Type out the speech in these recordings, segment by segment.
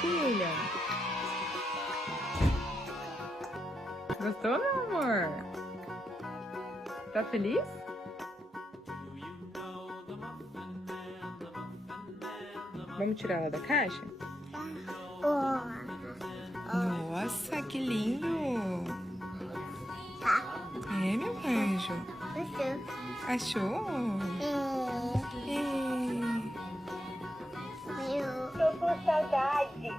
Filha. Gostou, meu amor? Tá feliz? Vamos tirar ela da caixa? Nossa, que lindo! É, meu anjo? Achou? Tô com saudade.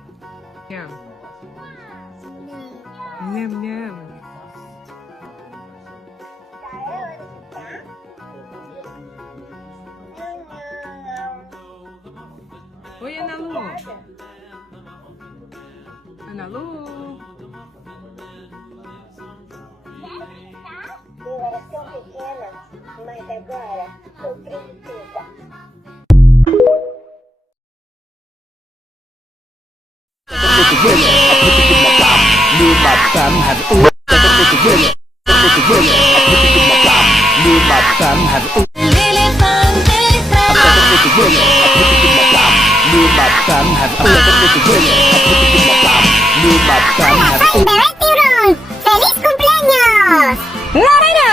Nham. Nham, nham. Oi, Ana Lu. Ana Lu. Eu era tão pequena, mas agora sou princesa. ¡Feliz cumpleaños! ¡Lorena!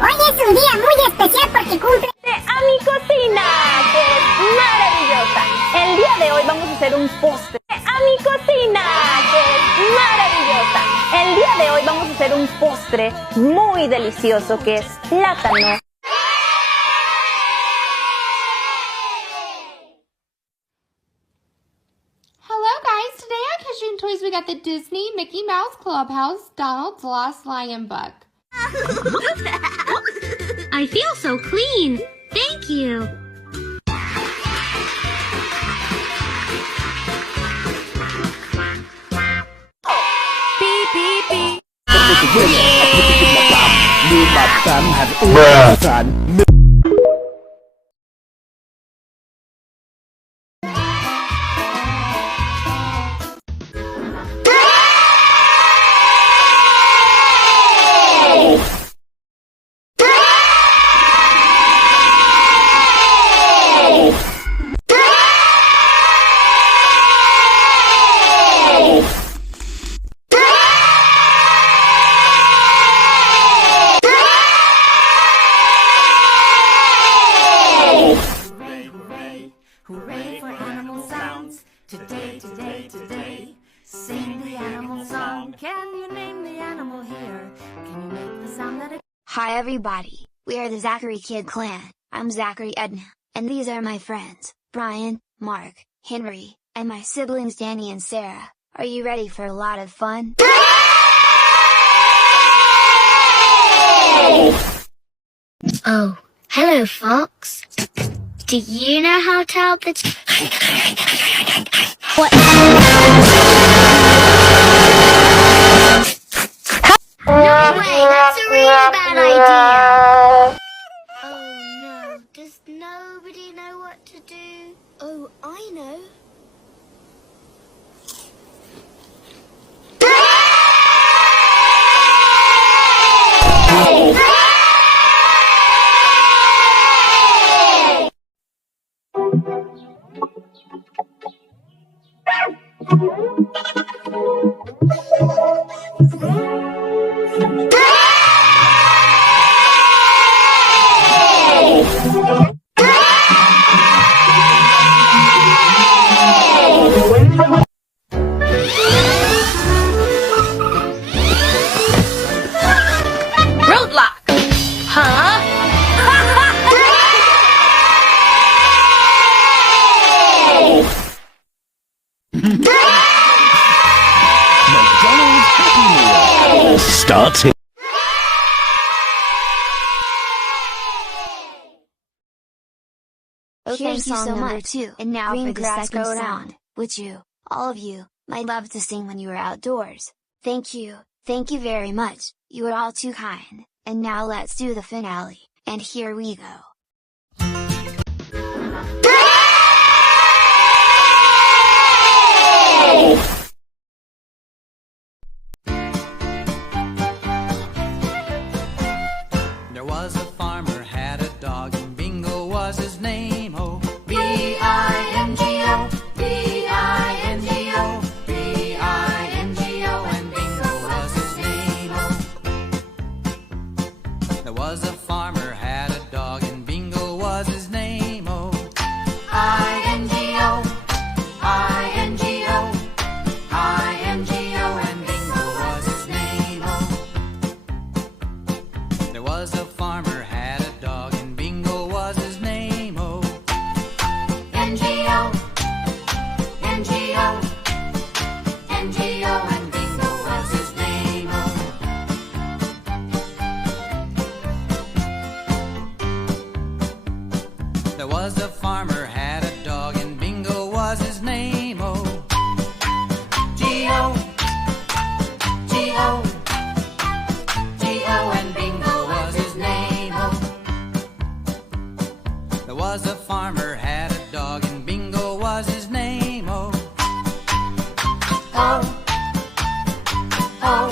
Hoy es un día muy especial porque cumple A mi cocina, que es maravillosa. El día de hoy vamos a hacer un postre. A mi cocina, que es maravillosa. El día de hoy vamos a hacer un postre muy delicioso que es plátano. Hello guys, today on Kitchen Toys we got the Disney Mickey Mouse Clubhouse Donald's Lost Lion Book. I feel so clean. Thank you. Beep, beep, beep. Hooray for animal sounds. Today, today, today. Sing the animal song. Can you name the animal here? Can you make the sound that it... Hi everybody, we are the Zachary Kid Clan. I'm Zachary Edna, and these are my friends, Brian, Mark, Henry, and my siblings Danny and Sarah. Are you ready for a lot of fun? Oh, hello, Fox. Do you know how to help the... What? No way, that's a really bad idea. Oh no, does nobody know what to do? Oh, I know. Roadblock! Huh? McDonald's Happy Meal starting. Here's song number 2, and now for the second sound, which you, all of you, might love to sing when you are outdoors. Thank you very much, you are all too kind, and now let's do the finale, and here we go. There was a farmer had a dog, and Bingo was his name. Oh, B-I-N-G-O, B-I-N-G-O. farmer had a dog and Bingo was his name. Oh, I-N-G-O, I-N-G-O, I-N-G-O, and Bingo was his name. Oh, there was a farmer had a dog and Bingo was his name. Oh, N-G-O, N-G-O, N-G-O, and Bingo was his name. Oh, there was a farmer had a dog and Bingo was his name. Oh, G-O, G-O, G-O, and Bingo was his name. Oh, there was a farmer had a dog and Bingo was his name. Oh, O, O,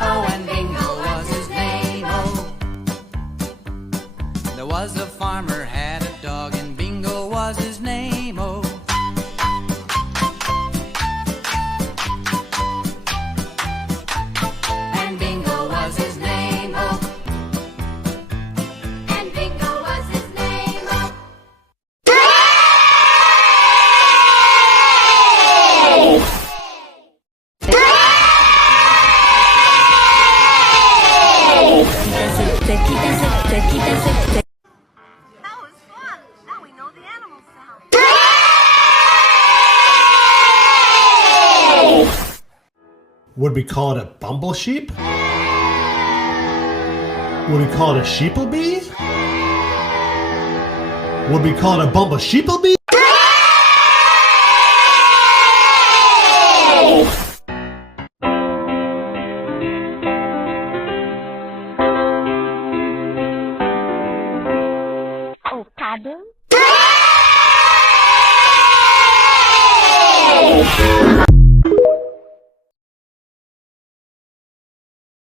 oh, and Bingo was his name. Oh, there was a farmer had a dog and Bingo was his name. Oh, and Bingo was his name. Oh, and Bingo was his name. Oh. That was fun. Now we know the animal sound. Would we call it a bumble sheep? Would we call it a sheeplebee? Would we call it a bumble sheeplebee? Oh, pardon?